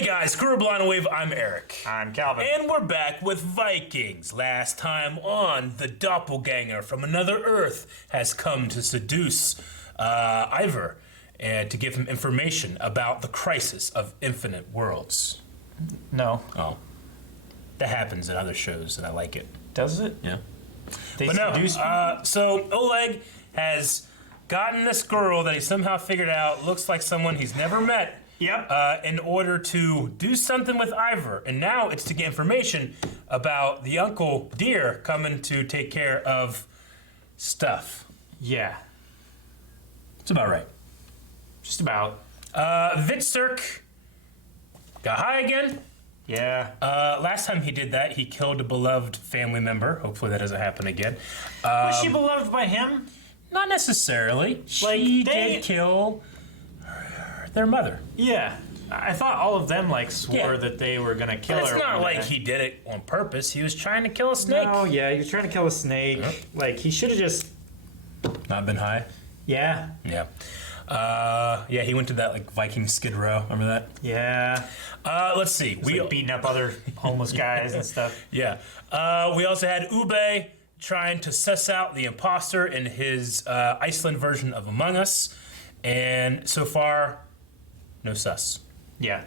Hey guys, Crew of Blind Wave, I'm Eric. I'm Calvin. And we're back with Vikings. Last time on, the doppelganger from another Earth has come to seduce Ivor and to give him information about the crisis of infinite worlds. No. Oh. That happens in other shows and I like it. Does it? Yeah. They But seduce no, so Oleg has gotten this girl that he somehow figured out looks like someone he's never met. Yep. In order to do something with Ivor. And now it's to get information about the Uncle Deer coming to take care of stuff. Yeah. It's about right. Just about. Vitserk got high again. Yeah. Last time he did that, he killed a beloved family member. Hopefully that doesn't happen again. Was she beloved by him? Not necessarily. Like, She they- did kill their mother. Yeah. I thought all of them swore Yeah. that they were gonna kill But it's her. not one like day. he did it on purpose. He was trying to kill a snake. No, yeah, he was trying to kill a snake. Yep. Like he should have just. Not been high. Yeah. Yeah. Yeah, he went to that Viking Skid Row. Remember that? Yeah. Let's see. We beating up other homeless guys and stuff. Yeah. We also had Ube trying to suss out the imposter in his Iceland version of Among Us, and so far, no sus. Yeah.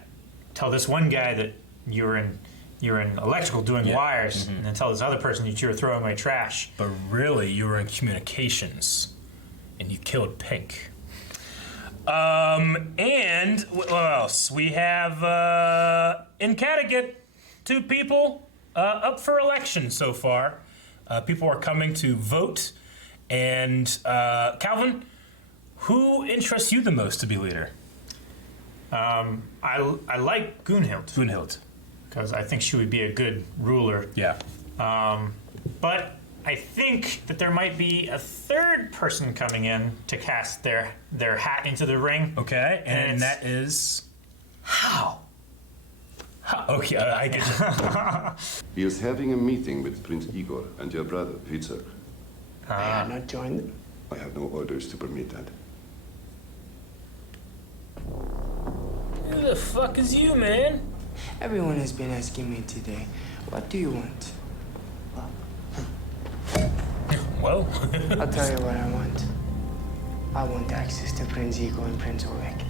Tell this one guy that you're in electrical doing wires, and then tell this other person that you were throwing away trash. But really, you were in communications, and you killed Pink. And what else? We have in Kattegat, 2 people up for election so far. People are coming to vote. And Calvin, who interests you the most to be leader? I like Gunhild Gunhild. because I think she would be a good ruler. Yeah. But I think that there might be a third person coming in to cast their hat into the ring. Okay, and it's- that is How? okay. I get you. He is having a meeting with Prince Igor and your brother, Vitser. I have not joined them. I have no orders to permit that. Who the fuck is you, man? Everyone has been asking me today, what do you want? Well, I'll tell you what I want. I want access to Prince Igor and Prince Oleg.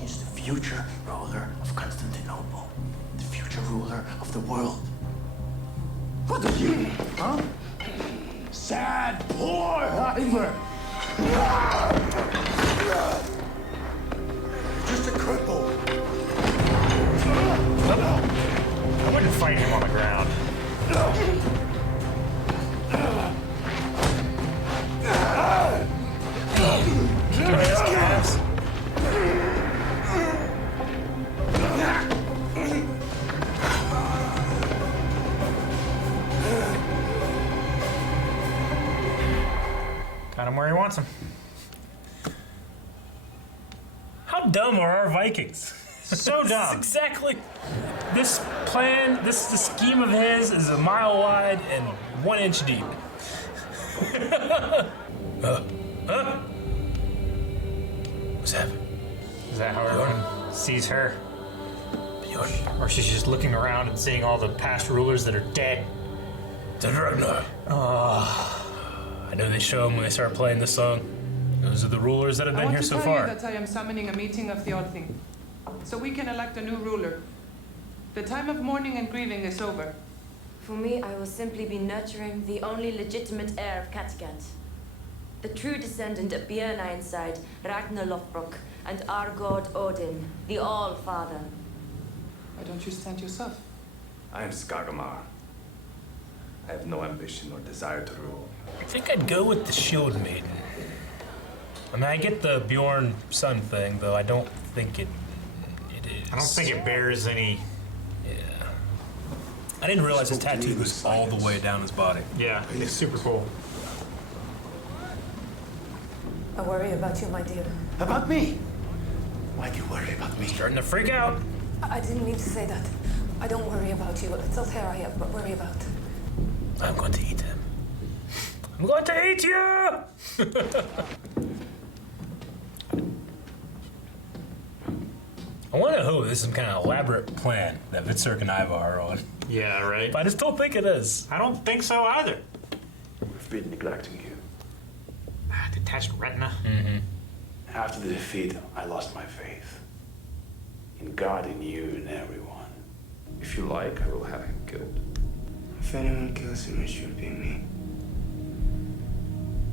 He's the future ruler of Constantinople. The future ruler of the world. What are you, huh? Sad, poor Ivor. Just a cripple. I wouldn't fight him on the ground. Got him where he wants him. how dumb are our Vikings? So This dumb. is exactly. This plan, the scheme of his is a mile wide and 1 inch deep. What's happening? Is that how everyone sees her? Bjorn. Or she's just looking around and seeing all the past rulers that are dead? Ragnar. I know they show them when they start playing this song. Those are the rulers that have been here so I want to far. tell you that I am summoning a meeting of the Althing, so we can elect a new ruler. The time of mourning and grieving is over. For me, I will simply be nurturing the only legitimate heir of Kattegat. The true descendant of Björneinstein, Ragnar Lothbrok, and our god Odin, the All-Father. Why don't you stand yourself? I am Skagamar. I have no ambition or desire to rule. I think I'd go with the Shield Maiden. I mean, I get the Bjorn son thing, though I don't think it is. I don't think it bears any. Yeah. I didn't realize his tattoo was all the way down his body. Yeah, it's super cool. I worry about you, my dear. About me? Why do you worry about me? Starting to freak out. I didn't mean to say that. I don't worry about you. It's all hair I have, but worry about. I'm going to eat him. I'm going to eat you! I want to hope this is some kind of elaborate plan that Vitserk and Ivar are on. Yeah, right. But I just don't think it is. I don't think so either. We've been neglecting you. Detached retina. After the defeat, I lost my faith. In God, in you, and everyone. If you like, I will have him killed. If anyone kills him, it should be me.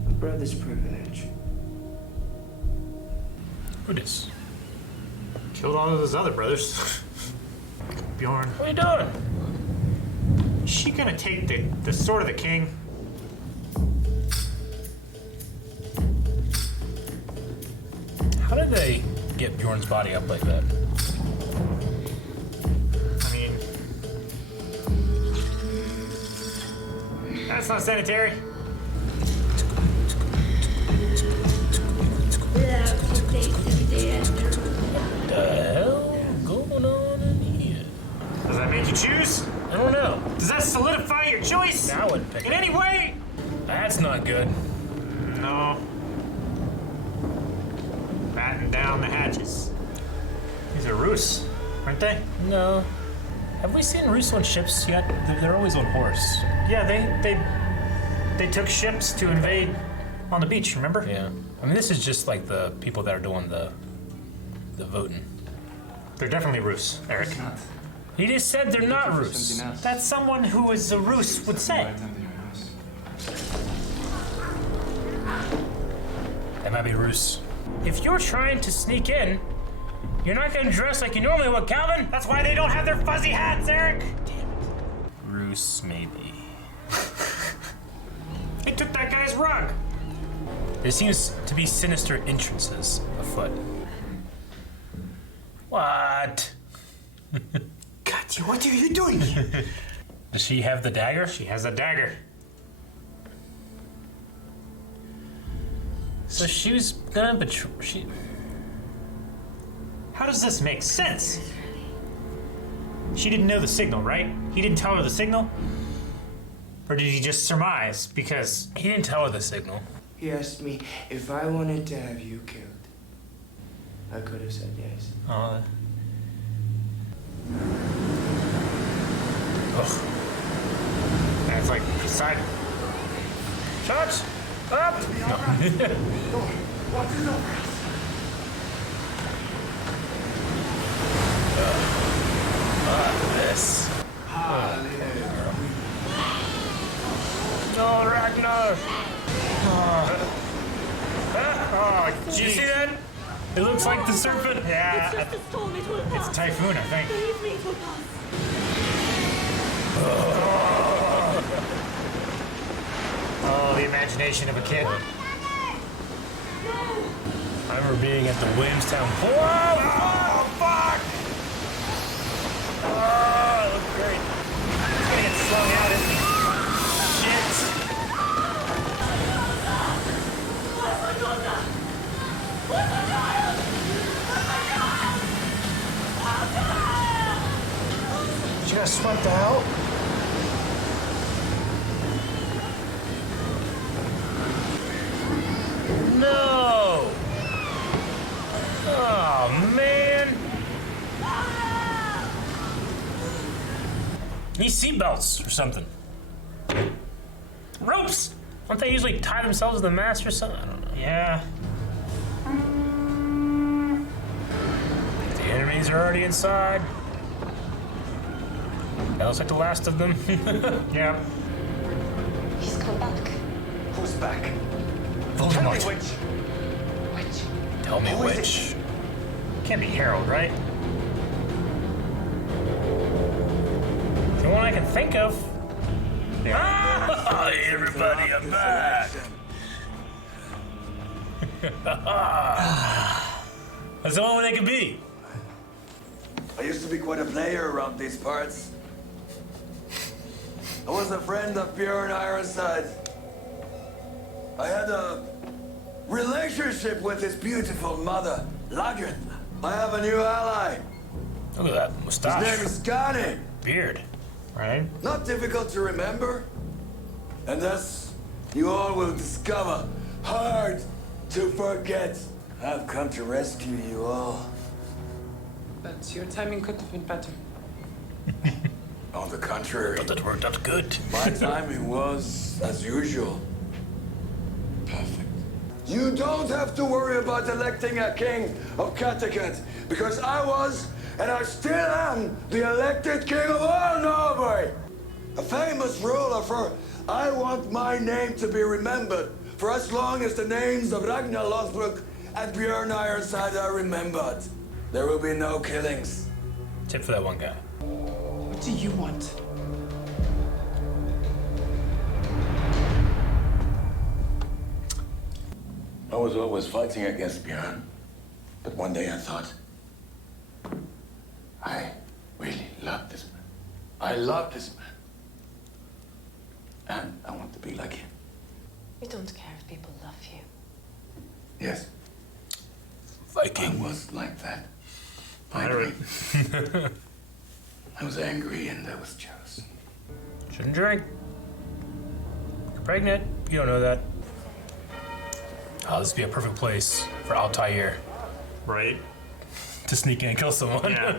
A brother's privilege. Who dis? Killed all of his other brothers. Bjorn. What are you doing? Is she gonna take the sword of the king? How did they get Bjorn's body up like that? I mean, that's not sanitary. What the hell going on in here? Does that make you choose? I don't know. Does that solidify your choice? I wouldn't pick In it. any way? That's not good. No. Batten down the hatches. These are Rus, aren't they? No. Have we seen Roos on ships yet? They're always on horse. Yeah, they took ships to invade on the beach, remember? Yeah. I mean, this is just like the people that are doing the voting. They're definitely Rus, Eric. He just said they're not Roos. That's someone who is a Rus would say. That might be Roos. If you're trying to sneak in, you're not gonna dress like you normally would, Calvin. That's why they don't have their fuzzy hats, Eric. Roos, maybe. They took that guy's rug. There seems to be sinister entrances afoot. What? Katya, what are you doing here? Does she have the dagger? She has a dagger. So she was gonna betray. How does this make sense? She didn't know the signal, right? He didn't tell her the signal? Or did he just surmise because He didn't tell her the signal. He asked me if I wanted to have you killed. I could have said yes. Oh, Ugh. that's like Poseidon. Shots! Up! Watch it over. This. No, Ragnar! Oh, Did you see that? It looks like the serpent. Yeah, Just a storm, it will it's pass. a typhoon, I think. Believe me, it will pass. Oh, the imagination of a kid. I remember being at the Williamstown Pool. Oh, fuck! Oh, it looked great. He's gonna get slung out, isn't he? Shit! She got swept out. No! Oh, man! Need seatbelts or something. Ropes! Don't they usually tie themselves to the mast or something? I don't know. Yeah. The enemies are already inside. That looks like the last of them. Yeah. He's come back. Who's back? Voldemort. Which? Tell me Who is which. Can't be Harold, right? The one I can think of. Ah, hey everybody, I'm back. That's the only one they can be. I used to be quite a player around these parts. I was a friend of Bjorn Ironside. I had a relationship with his beautiful mother, Lagan. I have a new ally. Look at that His mustache. name is Gani. Beard. Right? Not difficult to remember. And thus, you all will discover. Hard to forget. I've come to rescue you all. But but your timing could have been better. On the contrary, That worked out good. my timing was, as usual, perfect. You don't have to worry about electing a king of Kattegat, because I was, and I still am, the elected king of all Norway. A famous ruler, for I want my name to be remembered for as long as the names of Ragnar Lothbrok and Björn Ironside are remembered. There will be no killings. Tip for that one guy. What do you want? I was always fighting against Björn. But one day I thought, I really love this man. I love this man. And I want to be like him. You don't care if people love you. Yes, Viking. I was like that. Angry. I was angry and I was jealous. Shouldn't drink. You're pregnant. You don't know that. Oh, this would be a perfect place for Altair Right? to sneak in and kill someone. Yeah.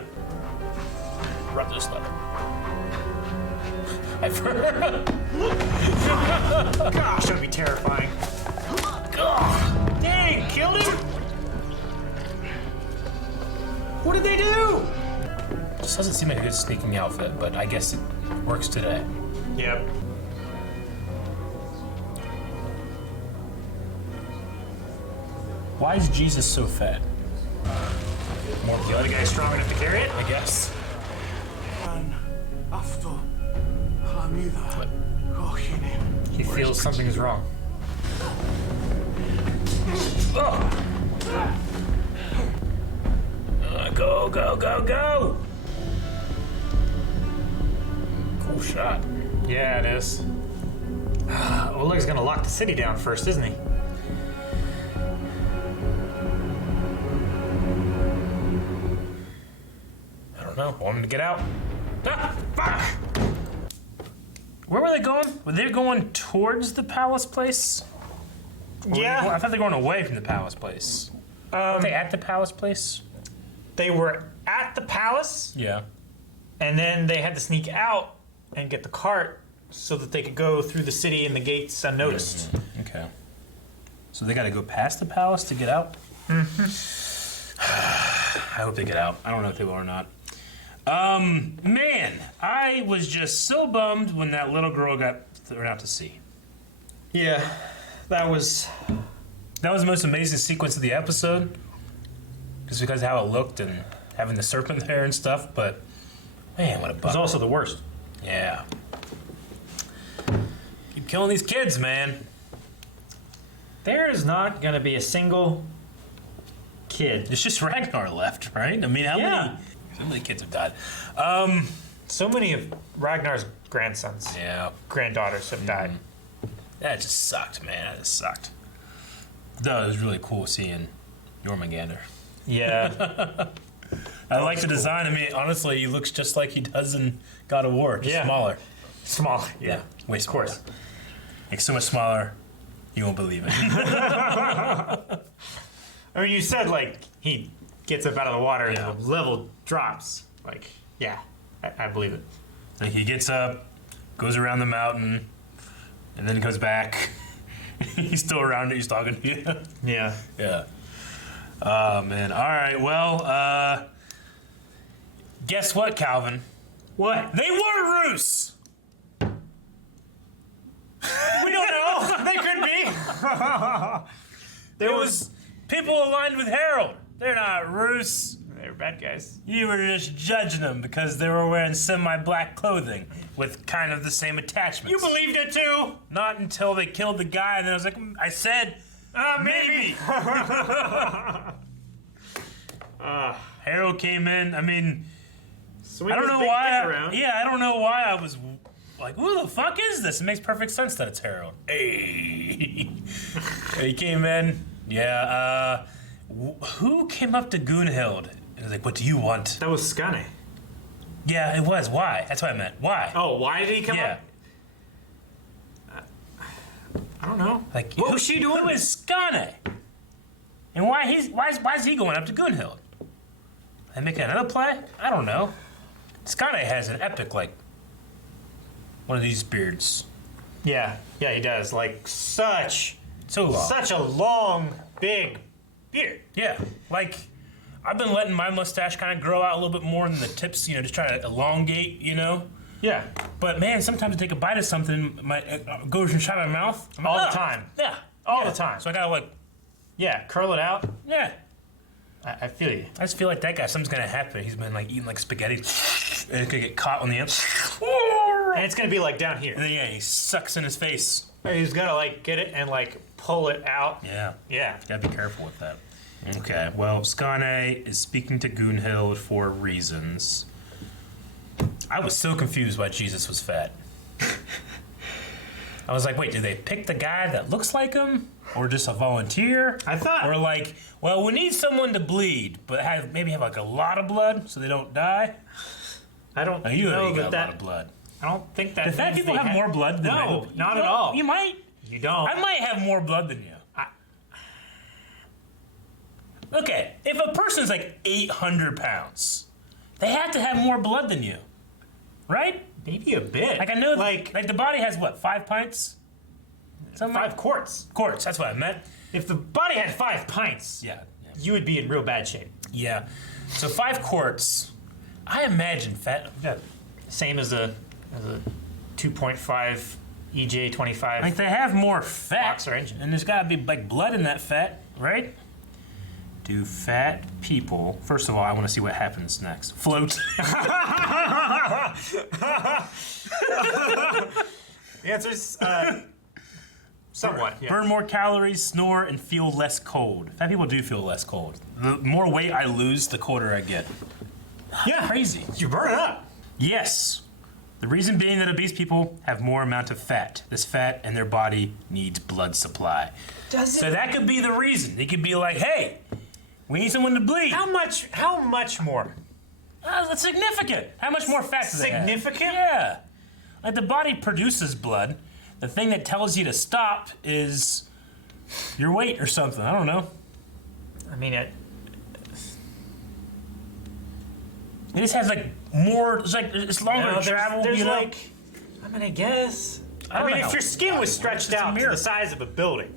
Rub this letter. I've heard. Gosh, that'd be terrifying. Ugh. Dang, killed him? What did they do? This doesn't seem like a good sneaking outfit, but I guess it works today. Yep. Why is Jesus so fat? More The blood, other guy's strong enough to carry it? I guess. He feels something's wrong. Go, go, go, go! Cool shot. Yeah, it is. Oleg's gonna lock the city down first, isn't he? I don't know. Want him to get out? Ah, fuck! Where were they going? Were they going towards the palace place? Or were they Yeah. going- I thought they were going away from the palace place. Were they at the palace place? They were at the palace, Yeah. and then they had to sneak out and get the cart so that they could go through the city and the gates unnoticed. Okay. So they got to go past the palace to get out? Mm-hmm. I hope they get out. I don't know if they will or not. Man, I was just so bummed when that little girl got thrown out to sea. Yeah, that was... That was the most amazing sequence of the episode. Just because of how it looked and having the serpent there and stuff, but man, what a It was bummer. also the worst. Yeah. Keep killing these kids, man. There is not gonna be a single kid. It's just Ragnar left, right? I mean, how many kids have died? So many of Ragnar's grandsons, Yeah. granddaughters have died. That just sucked, man. That just sucked. Though it was really cool seeing Jormungandr. Yeah. I like the design. I mean, honestly, he looks just like he does in God of War, just Yeah. smaller. Smaller. Yeah. Way smaller. Of course. Like so much smaller, you won't believe it. I mean, you said, like, he gets up out of the water Yeah. and the level drops. Like, yeah, I believe it. Like he gets up, goes around the mountain, and then comes back. He's still around it. He's talking to you. Yeah. Yeah. Oh, man. All right. Well, guess what, Calvin? What? They were Roos! We don't know. They could be. There was people aligned with Harold. They're not Roos. They're bad guys. You were just judging them because they were wearing semi-black clothing with kind of the same attachments. You believed it too. Not until they killed the guy, and then I was like, I said, maybe. Harold came in. I mean, I don't know why. I don't know why I was like, who the fuck is this? It makes perfect sense that it's Harold. Hey, he came in. Yeah. Who came up to Gunhild and was like, "What do you want?" That was Skane. Yeah, it was. Why? That's what I meant. Why? Oh, why did he come Yeah. up? I don't know. Like, What was she doing? Who is Skane? And why is he going up to Gunhild? And make another play? I don't know. Skane has an epic, like, one of these beards. Yeah, he does. Like, such a long, big beard. Yeah, like, I've been letting my mustache kind of grow out a little bit more than the tips, just trying to elongate, Yeah. But man, sometimes I take a bite of something, it goes and shut my mouth. All the time. Yeah. All the time. So I gotta, curl it out. Yeah. I feel you. I just feel like that guy, something's gonna happen. He's been, eating, spaghetti, and it's gonna get caught on the end. And it's gonna be, down here. And then, he sucks in his face. He's gotta, get it and, pull it out. Yeah. Yeah. Gotta be careful with that. Okay, well, Skane is speaking to Gunhild for reasons. I was so confused why Jesus was fat. I was like, wait, did they pick the guy that looks like him? Or just a volunteer? I thought... Or well, we need someone to bleed, but maybe have a lot of blood so they don't die? I don't know you got that a lot of blood. I don't think that... Do fat people have more blood than No, not at all. You might. You don't. I might have more blood than you. Okay, if a person's 800 pounds, they have to have more blood than you, right? Maybe a bit. I know, the body has what, 5 pints? 5 quarts. Quarts, that's what I meant. If the body had 5 pints, you would be in real bad shape. Yeah. So 5 quarts, I imagine fat. Same as a 2.5 EJ25. They have more fat, boxer engine. and there's got to be blood in that fat, right? Do fat people, first of all, I want to see what happens next. Float. The answer is somewhat. Yeah. Burn more calories, snore, and feel less cold. Fat people do feel less cold. The more weight I lose, the colder I get. Yeah. Crazy. You burn it up. Yes. The reason being that obese people have more amount of fat. This fat in their body needs blood supply. So that could be the reason. It could be like, hey, we need someone to bleed. How much more? That's significant. How much more fat do they have? Significant? Yeah. The body produces blood. The thing that tells you to stop is your weight or something. I don't know. I mean, it just has more. It's longer to travel. I guess. If your skin was stretched out to the size of a building,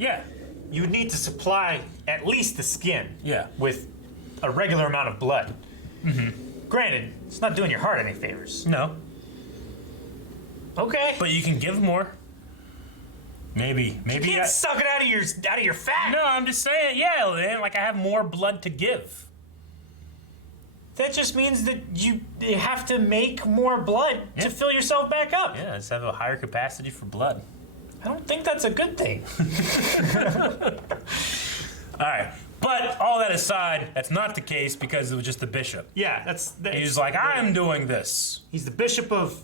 you would need to supply at least the skin with a regular amount of blood. Mm-hmm. Granted, it's not doing your heart any favors. No. Okay. But you can give more. Maybe. You can't suck it out of your fat. No, I'm just saying, man, I have more blood to give. That just means that you have to make more blood to fill yourself back up. Yeah, just have a higher capacity for blood. I don't think that's a good thing. All right. But all that aside, that's not the case because it was just the bishop. Yeah, that's He's like, I'm doing this. He's the bishop of...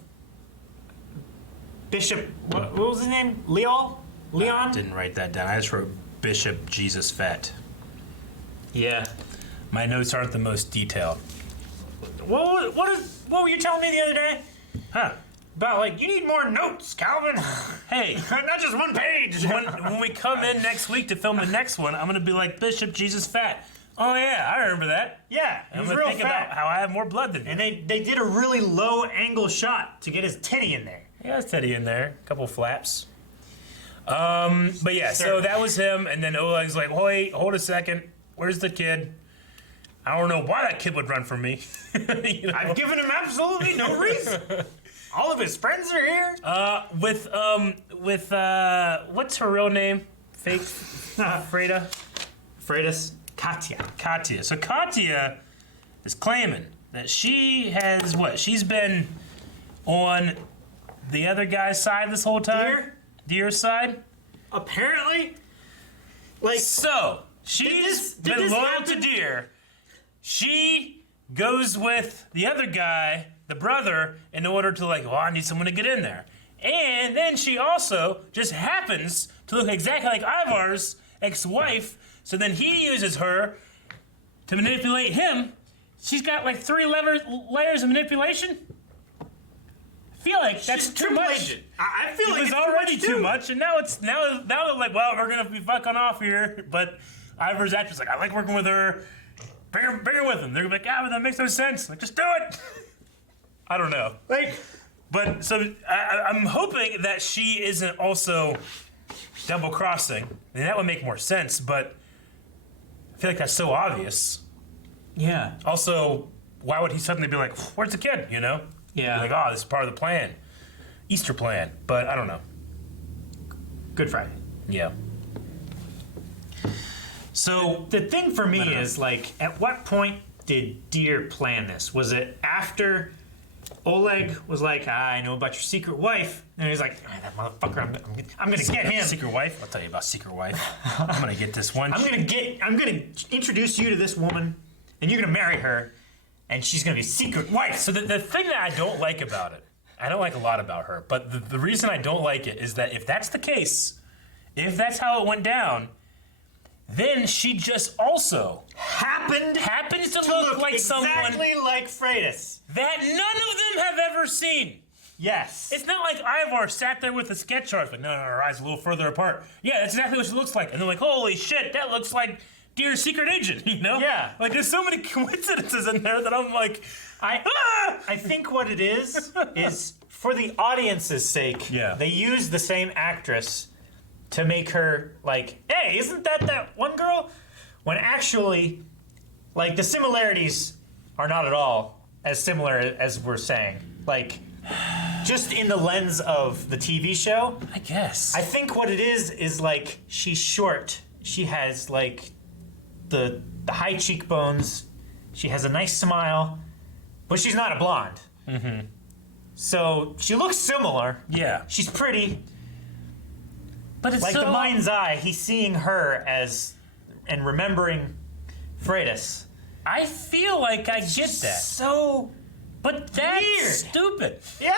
What was his name? Leon? I didn't write that down. I just wrote Bishop Jesus Fett. Yeah. My notes aren't the most detailed. What were you telling me the other day? Huh? About, you need more notes, Calvin. Hey. Not just one page. When we come in next week to film the next one, I'm going to be like Bishop Jesus Fat. Oh, yeah, I remember that. Yeah, he was I'm real think fat. about how I have more blood than you. And they did a really low angle shot to get his titty in there. Yeah, there's Teddy in there. A couple flaps. But yeah, so that was him. And then Oleg's like, wait, hold a second. Where's the kid? I don't know why that kid would run from me. I've given him absolutely no reason. All of his friends are here. With what's her real name? Fake Freda? Freitas. Katya. So Katya is claiming that she has what? She's been on the other guy's side this whole time? Deer's side? Apparently. So, she's been loyal to Deer. She goes with the other guy, the brother, in order to I need someone to get in there. And then she also just happens to look exactly like Ivar's ex-wife, so then he uses her to manipulate him. She's got 3 layers of manipulation. I feel like that's too much. I feel like it was already too much, and now they're like, well, we're gonna be fucking off here. But Ivar's actress I like working with her. bring her with him. They're gonna be like, but that makes no sense. Like, just do it. I don't know. But so I'm hoping that she isn't also double crossing. I mean, that would make more sense, but I feel like that's so obvious. Yeah. Also, why would he suddenly be like, where's the kid, you know? Yeah. Be like, this is part of the plan. Easter plan. But I don't know. Good Friday. Yeah. So the thing for me is, like, at what point did Deer plan this? Was it after Oleg was like, I know about your secret wife, and he's like, that motherfucker, I'm gonna get him. Secret wife? I'll tell you about secret wife. I'm gonna get this one. I'm gonna introduce you to this woman, and you're gonna marry her, and she's gonna be secret wife. So the thing that I don't like about it, I don't like a lot about her, but the reason I don't like it is that if that's the case, if that's how it went down, then she just also happens to look like someone exactly like Freitas that none of them have ever seen. Yes. It's not like Ivar sat there with a sketch art, but no, her eyes a little further apart. Yeah, that's exactly what she looks like. And they're like, holy shit, that looks like Deer's secret agent, you know? Yeah. Like, there's so many coincidences in there that I'm like, I think what it is for the audience's sake, they use the same actress to make her like, hey, isn't that one girl? When actually, like, the similarities are not at all as similar as we're saying. Like, just in the lens of the TV show, I guess. I think what it is like, she's short. She has, like, the high cheekbones. She has a nice smile, but she's not a blonde. Mm-hmm. So she looks similar. Yeah. She's pretty. But it's like so... the mind's eye, he's seeing her as and remembering Freitas. I feel like I get that. So, but that's weird. Stupid. Yeah.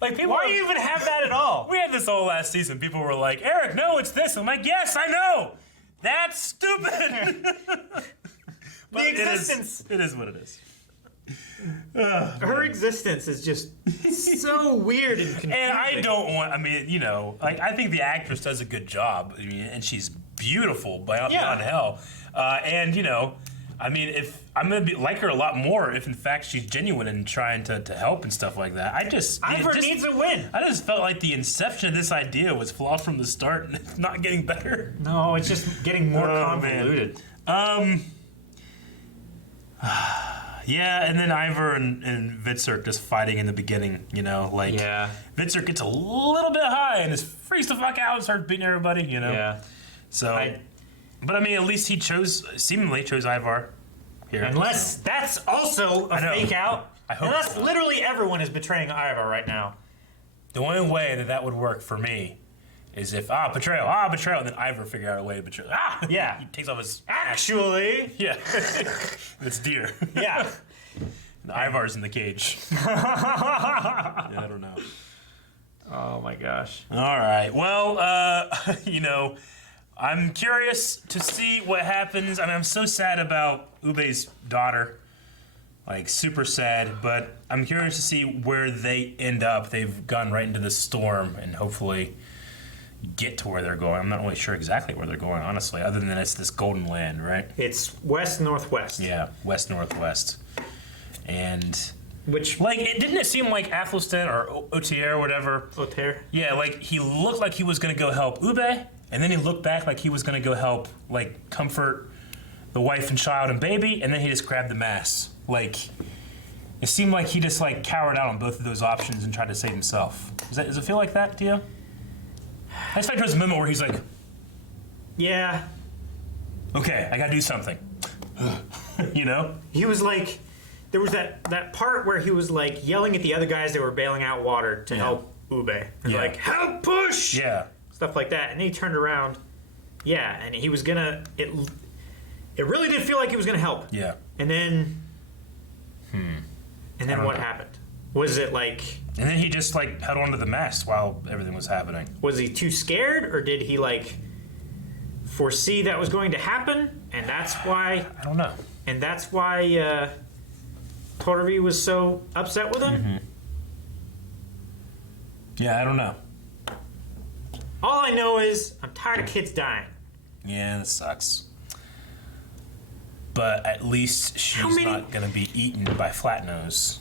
Like, people. Why do you even have that at all? We had this all last season. People were like, Eric, no, it's this. I'm like, yes, I know. That's stupid. The existence. It is what it is. Her existence is just so weird and confusing. And I don't want, I mean, you know, I think the actress does a good job. I mean, and she's beautiful beyond hell. And, you know, I mean, if I'm going to like her a lot more if, in fact, she's genuine and trying to help and stuff like that. Ivor needs a win. I just felt like the inception of this idea was flawed from the start and it's not getting better. No, it's just getting more convoluted. Yeah, and then Ivor and Vitserk just fighting in the beginning, you know, like Vitserk gets a little bit high and just freaks the fuck out and starts beating everybody, you know. Yeah. So, but I mean, at least he seemingly chose Ivar here. Unless that's also a fake out. I hope Unless so. literally everyone is betraying Ivar right now. The only way that would work for me is if betrayal, and then Ivor figure out a way to betray. Yeah. He takes off his. Actually. Yeah. It's Deer. Yeah. And Ivar's in the cage. I don't know. Oh my gosh. All right. Well, you know, I'm curious to see what happens. I mean, I'm so sad about Ube's daughter. Like, super sad, but I'm curious to see where they end up. They've gone right into the storm and hopefully get to where they're going. I'm not really sure exactly where they're going, honestly, other than it's this golden land, right? It's west-northwest. Yeah, west-northwest. And... Which... Like, didn't it seem like Athelstan or Otier or whatever... Otier? Yeah, like, he looked like he was going to go help Ube, and then he looked back like he was going to go help, like, comfort the wife and child and baby, and then he just grabbed the mass. Like, it seemed like he just, like, cowered out on both of those options and tried to save himself. Does it feel like that to you? I just there's a memo where he's like, yeah. Okay, I gotta do something. You know? He was like, there was that part where he was like yelling at the other guys that were bailing out water to help Ube. Like, help push! Yeah. Stuff like that. And then he turned around. Yeah, and he was gonna, it really did feel like he was gonna help. Yeah. And then, and then what happened? Was it like... And then he just, like, held onto the mast while everything was happening. Was he too scared, or did he, like, foresee that was going to happen? And that's why... I don't know. And that's why Torvi was so upset with him? Mm-hmm. Yeah, I don't know. All I know is I'm tired of kids dying. Yeah, that sucks. but at least she's not going to be eaten by Flatnose,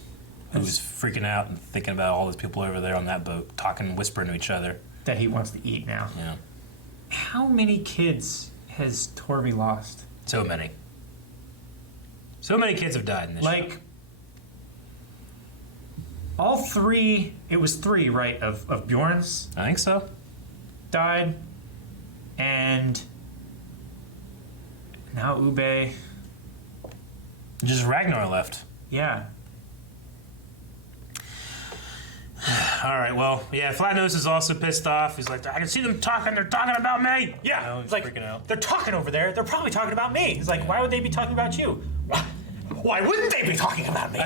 who's freaking out and thinking about all those people over there on that boat, talking, whispering to each other. That he wants to eat now. Yeah. How many kids has Torby lost? So many. So many kids have died in this show. All three, it was three, right, of Bjorn's? I think so. Died. And now Ube. Just Ragnar left. Yeah. All right, well, yeah, Flatnose is also pissed off. He's like, I can see them talking. They're talking about me. Yeah, he's like, freaking out. They're talking over there. They're probably talking about me. He's like, why would they be talking about you? Why wouldn't they be talking about me?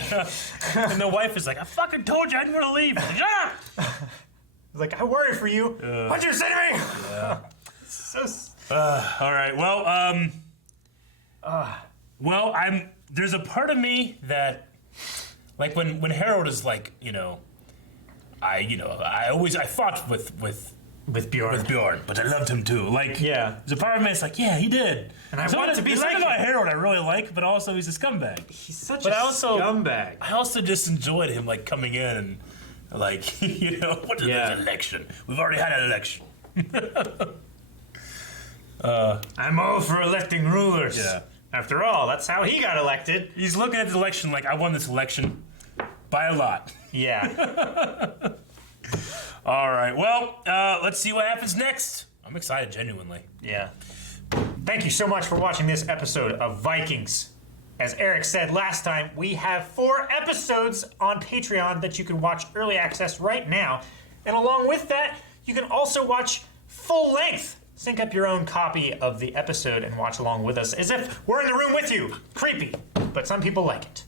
And the wife is like, I fucking told you I didn't want to leave. Shut up! He's like, I worry for you. What'd you say to me? Yeah. All right, well, there's a part of me that, like, when Harold is like, I fought with Bjorn, but I loved him too. Like, there's a part of me that's like, yeah, he did. And I want to be like about Harold I really like, but also he's a scumbag. He's such a scumbag. I also just enjoyed him, like, coming in and, like, what is this election? We've already had an election. I'm all for electing rulers. Yeah. After all, that's how he got elected. He's looking at the election like, I won this election by a lot. Yeah. All right, well, let's see what happens next. I'm excited, genuinely. Yeah. Thank you so much for watching this episode of Vikings. As Eric said last time, we have 4 episodes on Patreon that you can watch early access right now. And along with that, you can also watch full length. Sync up your own copy of the episode and watch along with us as if we're in the room with you. Creepy, but some people like it.